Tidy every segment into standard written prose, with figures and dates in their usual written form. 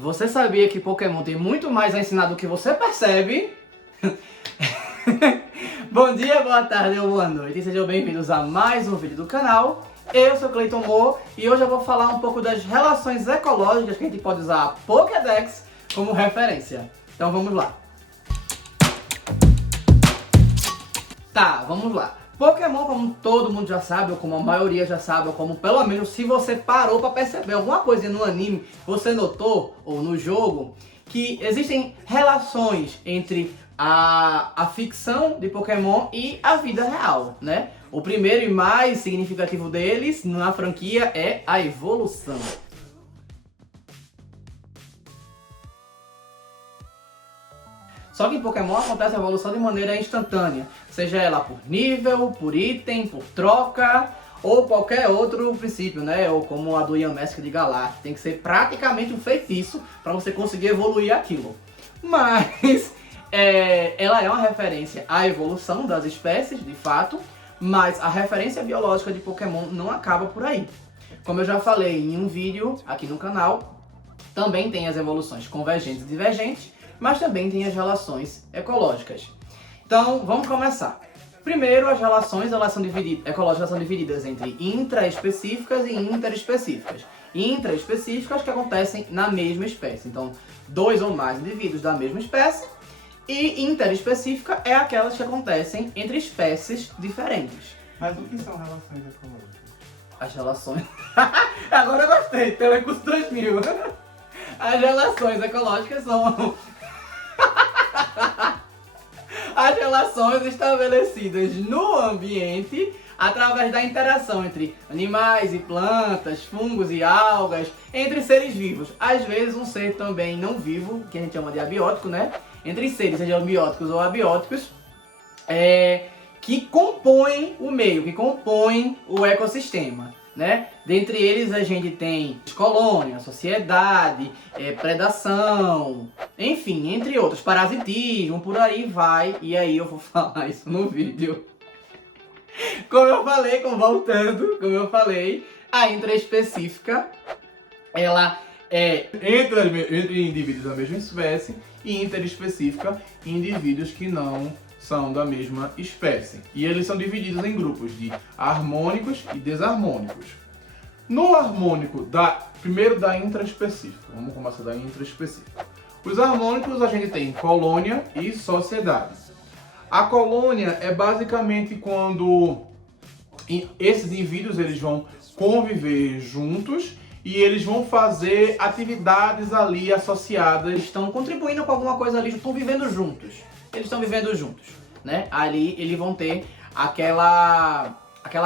Você sabia que Pokémon tem muito mais a ensinar do que você percebe? Bom dia, boa tarde ou boa noite e sejam bem-vindos a mais um vídeo do canal. Eu sou Cleiton Mo e hoje eu vou falar um pouco das relações ecológicas que a gente pode usar a Pokédex como referência. Então vamos lá. Tá, vamos lá. Pokémon, como todo mundo já sabe, ou como a maioria já sabe, ou como pelo menos se você parou pra perceber alguma coisa no anime, você notou, ou no jogo, que existem relações entre a ficção de Pokémon e a vida real, né? O primeiro e mais significativo deles na franquia é a evolução. Só que em Pokémon acontece a evolução de maneira instantânea, seja ela por nível, por item, por troca ou qualquer outro princípio, né? Ou como a do Yamask de Galar, tem que ser praticamente um feitiço para você conseguir evoluir aquilo. Mas ela é uma referência à evolução das espécies, de fato, mas a referência biológica de Pokémon não acaba por aí. Como eu já falei em um vídeo aqui no canal, também tem as evoluções convergentes e divergentes, mas também tem as relações ecológicas. Então, vamos começar. Primeiro, as relações ecológicas são divididas entre intraespecíficas e interespecíficas. Intraespecíficas que acontecem na mesma espécie. Então, dois ou mais indivíduos da mesma espécie. E interespecífica é aquelas que acontecem entre espécies diferentes. Mas o que são relações ecológicas? As relações... Agora eu gostei, Telecurso 2000. As relações ecológicas são... as relações estabelecidas no ambiente através da interação entre animais e plantas, fungos e algas, entre seres vivos. Às vezes um ser também não vivo, que a gente chama de abiótico, né? Entre seres, sejam bióticos ou abióticos, que compõem o meio, que compõem o ecossistema, né? Dentre eles a gente tem colônia, sociedade, predação, enfim, entre outros, parasitismo, por aí vai, e aí eu vou falar isso no vídeo. Como eu falei, a intraespecífica, ela é entre indivíduos da mesma espécie e interespecífica indivíduos que não são da mesma espécie. E eles são divididos em grupos de harmônicos e desarmônicos. No harmônico, primeiro da intraespecífica. Vamos começar da intraespecífica. Os harmônicos a gente tem colônia e sociedade. A colônia é basicamente quando esses indivíduos eles vão conviver juntos e eles vão fazer atividades ali associadas. Estão contribuindo com alguma coisa ali, estão vivendo juntos. Eles estão vivendo juntos, né? Ali eles vão ter aquela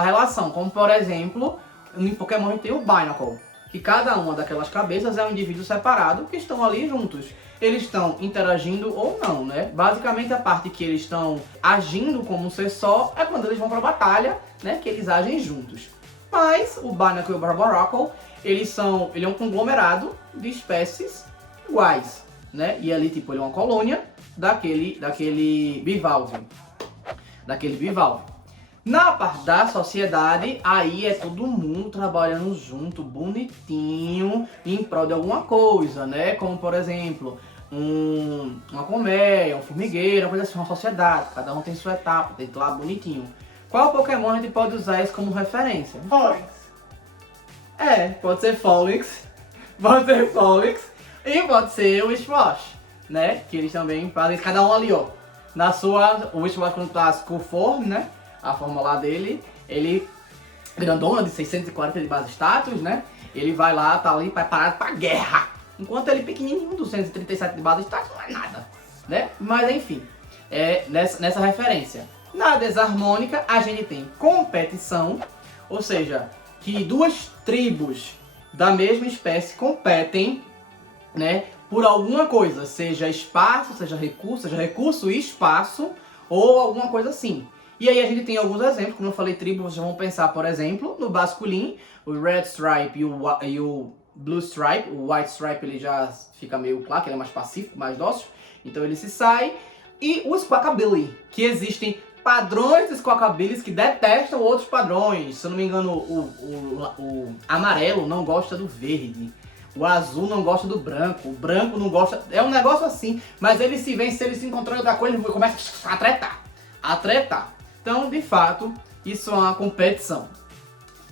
relação, como por exemplo, em Pokémon a gente tem o Binacle, que cada uma daquelas cabeças é um indivíduo separado que estão ali juntos. Eles estão interagindo ou não, né? Basicamente a parte que eles estão agindo como um ser só é quando eles vão pra batalha, né? Que eles agem juntos. Mas o Binacle e o Barbaracle, ele é um conglomerado de espécies iguais, né? E ali tipo ele é uma colônia daquele bivalve. Na parte da sociedade, aí é todo mundo trabalhando junto, bonitinho, em prol de alguma coisa, né? Como, por exemplo, uma colmeia, um formigueiro, uma coisa assim, uma sociedade. Cada um tem sua etapa, tem lá bonitinho. Qual Pokémon a gente pode usar isso como referência? Fólix. Pode ser Fólix, e pode ser o Wishwash, né? Que eles também fazem, cada um ali, ó. O Wishwash quando clássico form, né? A forma lá dele, ele grandona de 640 de base status, né? Ele vai lá, tá ali preparado pra guerra. Enquanto ele pequenininho, 237 de base status, não é nada, né? Mas enfim, nessa referência. Na desarmônica, a gente tem competição, ou seja, que duas tribos da mesma espécie competem, né? Por alguma coisa, seja espaço, seja recurso e espaço, ou alguma coisa assim. E aí a gente tem alguns exemplos, como eu falei, tribo, vocês vão pensar, por exemplo, no Basculin, o Red Stripe e o Blue Stripe. O White Stripe ele já fica meio claro, que ele é mais pacífico, mais dócil, então ele se sai. E o Squawkabilly, que existem padrões de Squawkabillies que detestam outros padrões. Se eu não me engano, o amarelo não gosta do verde. o azul não gosta do branco, o branco não gosta... É um negócio assim, mas eles se veem, se eles se encontrarem outra coisa, eles começam a tretar. Então, de fato, isso é uma competição.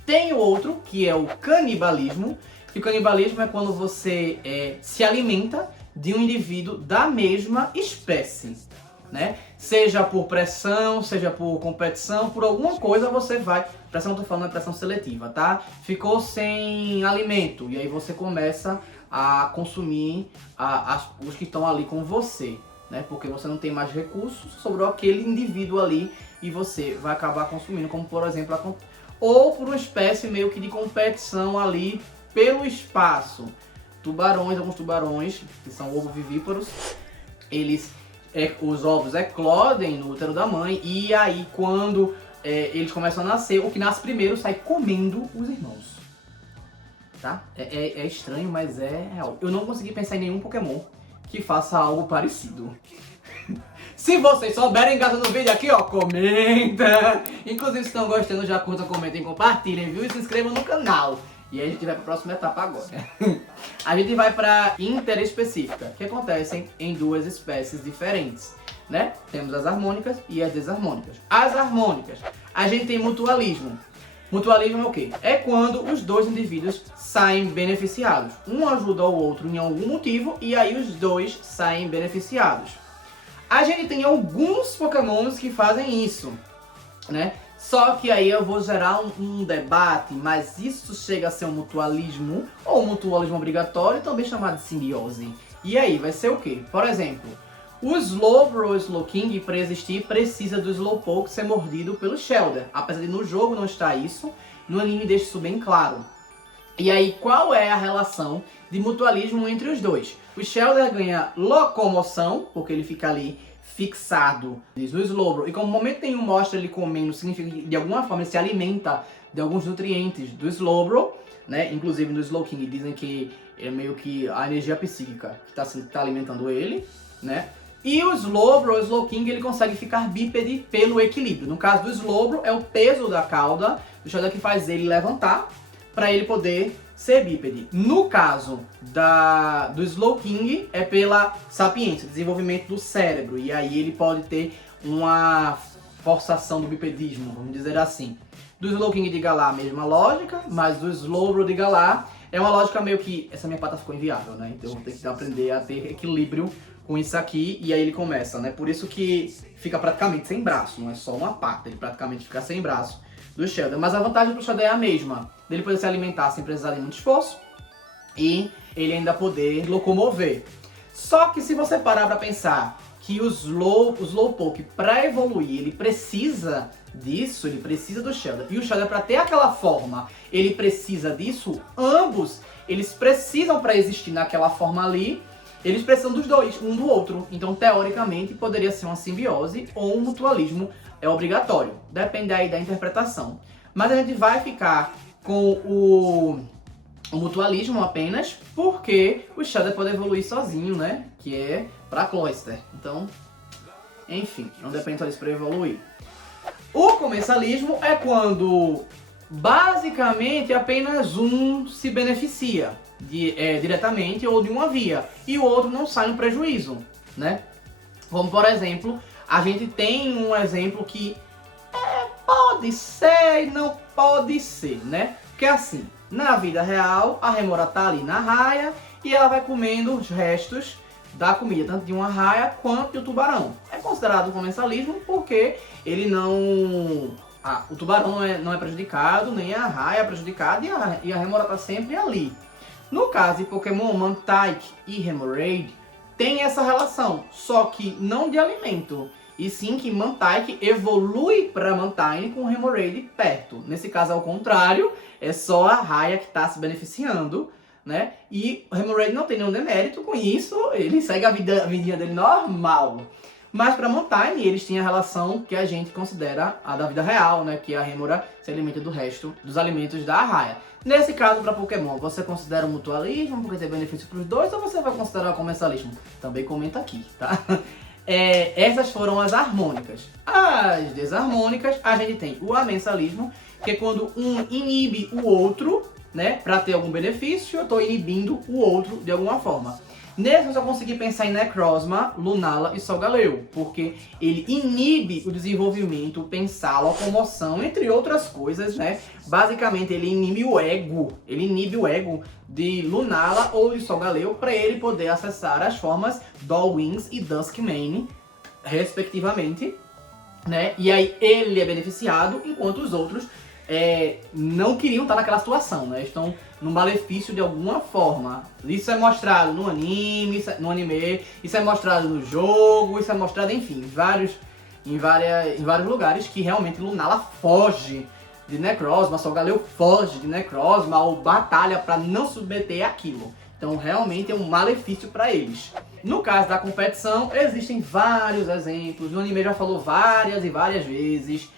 Tem o outro, que é o canibalismo, que o canibalismo é quando você se alimenta de um indivíduo da mesma espécie, né? Seja por pressão, seja por competição, por alguma coisa você vai... Pressão, tô falando é pressão seletiva, tá? Ficou sem alimento e aí você começa a consumir os que estão ali com você, né? Porque você não tem mais recursos, sobrou aquele indivíduo ali e você vai acabar consumindo, como por exemplo, ou por uma espécie meio que de competição ali pelo espaço. Tubarões, alguns tubarões, que são ovovivíparos, os ovos eclodem no útero da mãe e aí quando eles começam a nascer, o que nasce primeiro sai comendo os irmãos. Tá? É estranho, mas é real. Eu não consegui pensar em nenhum Pokémon que faça algo parecido. Se vocês souberem, gasta no vídeo aqui, ó, comenta. Inclusive, se estão gostando, já curtam, comentem, compartilhem, viu? E se inscrevam no canal. E aí a gente vai para a próxima etapa agora. A gente vai para interespecífica, que acontecem em duas espécies diferentes, né? Temos as harmônicas e as desarmônicas. As harmônicas, a gente tem mutualismo. Mutualismo é o quê? É quando os dois indivíduos saem beneficiados. Um ajuda o outro em algum motivo e aí os dois saem beneficiados. A gente tem alguns Pokémons que fazem isso, né? Só que aí eu vou gerar um debate, mas isso chega a ser um mutualismo ou um mutualismo obrigatório, também chamado de simbiose. E aí, vai ser o quê? Por exemplo, o Slowbro ou Slowking, para existir, precisa do Slowpoke ser mordido pelo Shellder. Apesar de no jogo não estar isso, no anime deixa isso bem claro. E aí, qual é a relação de mutualismo entre os dois? O Shellder ganha locomoção, porque ele fica ali fixado no Slowbro, e como momento nenhum mostra ele comendo, significa que de alguma forma ele se alimenta de alguns nutrientes do Slowbro, né? Inclusive no Slowking dizem que é meio que a energia psíquica que está alimentando ele, né? E o Slowbro, o Slowking, ele consegue ficar bípede pelo equilíbrio. No caso do Slowbro, é o peso da cauda do Shellder que faz ele levantar para ele poder ser bípede. No caso do Slowking, é pela sapiência, desenvolvimento do cérebro. E aí ele pode ter uma forçação do bipedismo, vamos dizer assim. Do Slowking de Galar, a mesma lógica, mas do Slowbro de Galar é uma lógica meio que... Essa minha pata ficou inviável, né? Então eu vou ter que aprender a ter equilíbrio com isso aqui, e aí ele começa, né? Por isso que fica praticamente sem braço, não é só uma pata, ele praticamente fica sem braço do Shellder. Mas a vantagem pro Shellder é a mesma, dele poder se alimentar sem precisar de muito esforço e ele ainda poder locomover. Só que se você parar pra pensar que o Slowpoke, pra evoluir, ele precisa disso, ele precisa do Shellder, e o Shellder, pra ter aquela forma, ele precisa disso, ambos, eles precisam pra existir naquela forma ali, eles precisam dos dois, um do outro. Então, teoricamente, poderia ser uma simbiose ou um mutualismo obrigatório. Depende aí da interpretação. Mas a gente vai ficar com o mutualismo apenas porque o Shellder pode evoluir sozinho, né? Que é pra Cloyster. Então, enfim, não depende só disso pra evoluir. O comensalismo é quando basicamente apenas um se beneficia diretamente ou de uma via e o outro não sai no prejuízo, né? Como por exemplo, a gente tem um exemplo que pode ser e não pode ser, né? Porque assim, na vida real, a Remora tá ali na raia e ela vai comendo os restos da comida, tanto de uma raia quanto do tubarão. É considerado comensalismo porque ele não... o tubarão não é prejudicado, nem a raia é prejudicada e a Remora tá sempre ali. No caso de Pokémon Mantike e Remoraid, tem essa relação, só que não de alimento, e sim que Mantike evolui para Mantine com o Remoraid perto. Nesse caso, ao contrário, é só a raia que está se beneficiando, né? E o Remoraid não tem nenhum demérito com isso, ele segue a vidinha dele normal. Mas para Mantine, eles têm a relação que a gente considera a da vida real, né? Que a Remora se alimenta do resto dos alimentos da raia. Nesse caso, para Pokémon, você considera o mutualismo porque tem benefício para os dois ou você vai considerar o comensalismo? Também comenta aqui, tá? Essas foram as harmônicas. As desarmônicas, a gente tem o amensalismo, que é quando um inibe o outro né? Pra ter algum benefício, eu tô inibindo o outro de alguma forma. Nesse eu só consegui pensar em Necrozma, Lunala e Solgaleo, porque ele inibe o desenvolvimento, o pensar, a locomoção, entre outras coisas, né? Basicamente ele inibe o ego de Lunala ou de Solgaleo para ele poder acessar as formas Dollwings e Duskmane, respectivamente, né? E aí ele é beneficiado, enquanto os outros não queriam estar naquela situação, né? Estão no malefício de alguma forma. Isso é mostrado no anime, no anime, isso é mostrado no jogo, isso é mostrado, enfim, em vários lugares que realmente Lunala foge de Necrozma, Solgaleo foge de Necrozma ou batalha para não submeter aquilo. Então realmente é um malefício para eles. No caso da competição, existem vários exemplos. No anime já falou várias e várias vezes.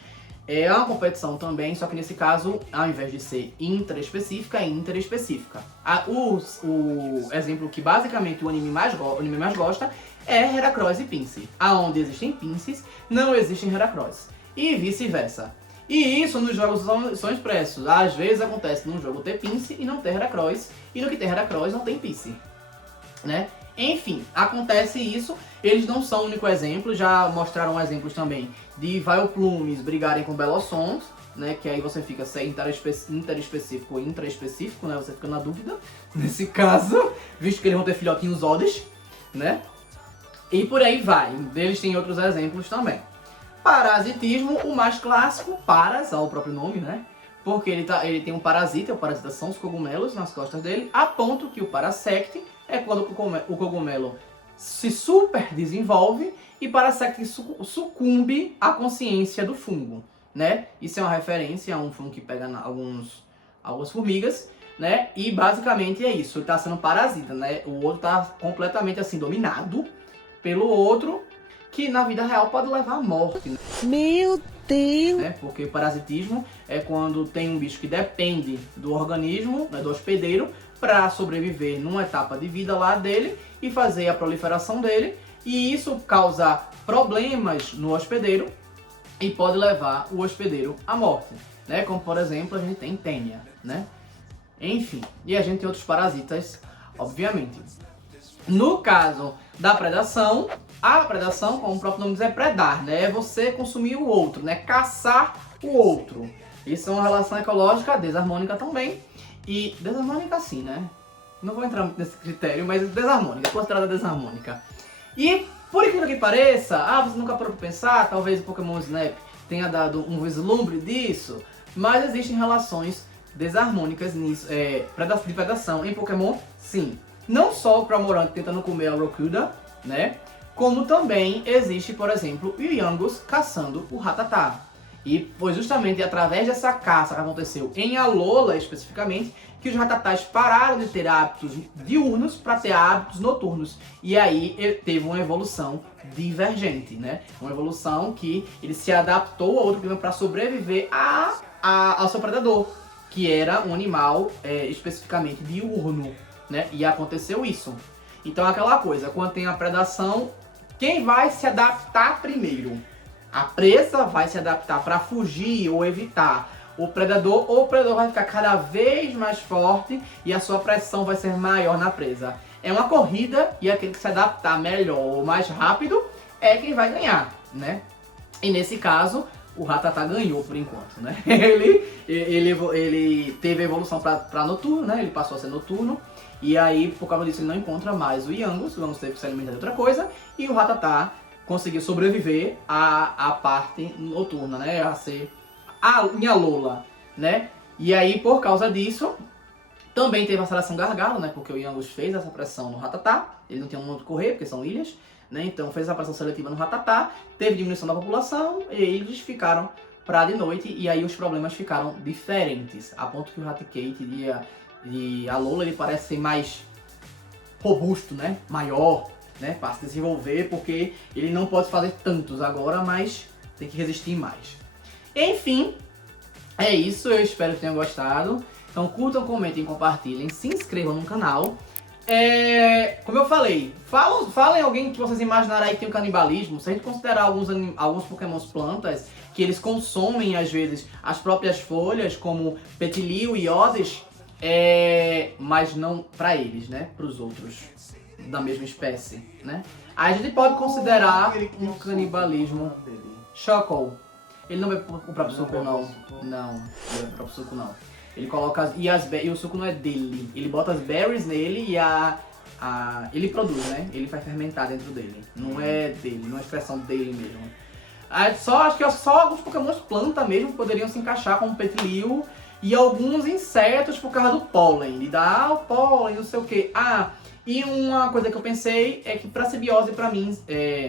É uma competição também, só que nesse caso, ao invés de ser intraespecífica, é interespecífica. O exemplo que basicamente o anime mais gosta é Heracross e Pincé. Aonde existem Pincés, não existem Heracross. E vice-versa. E isso nos jogos são expressos. Às vezes acontece num jogo ter Pincé e não ter Heracross, e no que tem Heracross não tem Pincé, né? Enfim, acontece isso. Eles não são o único exemplo, já mostraram exemplos também de Vileplumes brigarem com Belossons, né? Que aí você fica se é interespecífico ou intraespecífico, né? Você fica na dúvida nesse caso, visto que eles vão ter filhotinhos Odds, né? E por aí vai. Eles têm outros exemplos também. Parasitismo, o mais clássico, Paras, ao próprio nome, né? Porque ele tem um parasita, o parasita são os cogumelos nas costas dele, a ponto que o Parasect é quando o cogumelo se super desenvolve e Parasect sucumbe à consciência do fungo, né? Isso é uma referência a um fungo que pega algumas formigas, né? E basicamente é isso, ele tá sendo parasita, né? O outro tá completamente assim dominado pelo outro, que na vida real pode levar à morte, né? Meu Deus! Né? Porque parasitismo é quando tem um bicho que depende do organismo, né, do hospedeiro, para sobreviver numa etapa de vida lá dele e fazer a proliferação dele, e isso causa problemas no hospedeiro e pode levar o hospedeiro à morte, né? Como por exemplo a gente tem Tênia, né? Enfim, e a gente tem outros parasitas, obviamente. No caso da predação, a predação, como o próprio nome diz, é predar, né? É você consumir o outro, né? Caçar o outro. Isso é uma relação ecológica desarmônica também. E desarmônica sim, né? Não vou entrar muito nesse critério, mas desarmônica, considerada desarmônica. E por incrível que pareça, você nunca parou pra pensar, talvez o Pokémon Snap tenha dado um vislumbre disso, mas existem relações desarmônicas nisso, de predação em Pokémon, sim. Não só o Cramorant tentando comer a Rokuda, né? Como também existe, por exemplo, o Yangus caçando o Rattata. E foi justamente através dessa caça que aconteceu em Alola, especificamente, que os Rattatas pararam de ter hábitos diurnos para ter hábitos noturnos. E aí teve uma evolução divergente, né? Uma evolução que ele se adaptou a outro clima para sobreviver ao seu predador, que era um animal especificamente diurno, né? E aconteceu isso. Então aquela coisa, quando tem a predação, quem vai se adaptar primeiro? A presa vai se adaptar para fugir ou evitar o predador, ou o predador vai ficar cada vez mais forte e a sua pressão vai ser maior na presa. É uma corrida e aquele que se adaptar melhor ou mais rápido é quem vai ganhar, né? E nesse caso, o Rattata ganhou por enquanto, né? Ele teve a evolução para noturno, né? Ele passou a ser noturno. E aí, por causa disso, ele não encontra mais o Yangus. O Yangus teve que se alimentar de outra coisa. E o Rattata conseguiu sobreviver à parte noturna, né? A ser em Alola, né? E aí, por causa disso, também teve a seleção gargalo, né? Porque o Yangus fez essa pressão no Rattata. Ele não tinha um onde correr, porque são ilhas, né? Então fez essa pressão seletiva no Rattata. Teve diminuição da população e eles ficaram pra de noite. E aí os problemas ficaram diferentes. A ponto que o Raticate de Alola, ele parece ser mais robusto, né? Maior, né? Para se desenvolver, porque ele não pode fazer tantos agora, mas tem que resistir mais. Enfim, é isso. Eu espero que tenham gostado. Então curtam, comentem, compartilhem, se inscrevam no canal. Como eu falei, falem alguém que vocês imaginaram aí que tem um canibalismo. Se a gente considerar alguns pokémons plantas, que eles consomem às vezes as próprias folhas, como Petilil e Odds, mas não pra eles, né? Pros outros da mesma espécie, né? A gente pode considerar um canibalismo. Shuckle. Ele não vai pro próprio suco, não. Não, não vai pro próprio suco, não. Ele coloca e o suco não é dele. Ele bota as berries nele e ele produz, né? Ele faz fermentar dentro dele. Não é dele, não é expressão dele mesmo. Acho que só alguns pokémons planta mesmo poderiam se encaixar como Petilil e alguns insetos por causa do pólen. De dar o pólen, não sei o que. E uma coisa que eu pensei é que pra simbiose, pra mim,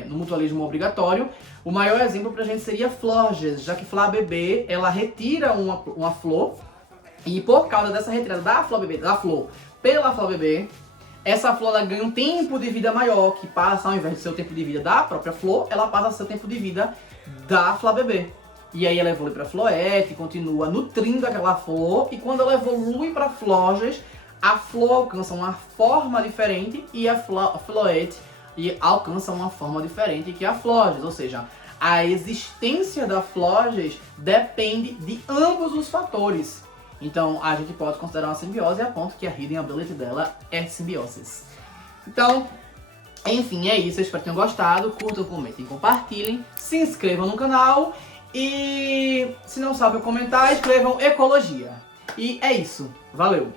no mutualismo obrigatório, o maior exemplo pra gente seria Florges, já que Flabébé, ela retira uma flor, e por causa dessa retirada da flor pela Flabébé, essa flor ela ganha um tempo de vida maior, que passa, ao invés de ser o tempo de vida da própria flor, ela passa a ser o tempo de vida da Flabébé. E aí ela evolui pra Floette, continua nutrindo aquela flor, e quando ela evolui pra Florges, a flor alcança uma forma diferente e a Floette alcança uma forma diferente que a Florges, ou seja, a existência da Florges depende de ambos os fatores. Então a gente pode considerar uma simbiose a ponto que a Hidden Ability dela é simbiose. Então, enfim, é isso. Eu espero que tenham gostado. Curtam, comentem, compartilhem. Se inscrevam no canal. E se não sabem comentar, escrevam ecologia. E é isso. Valeu!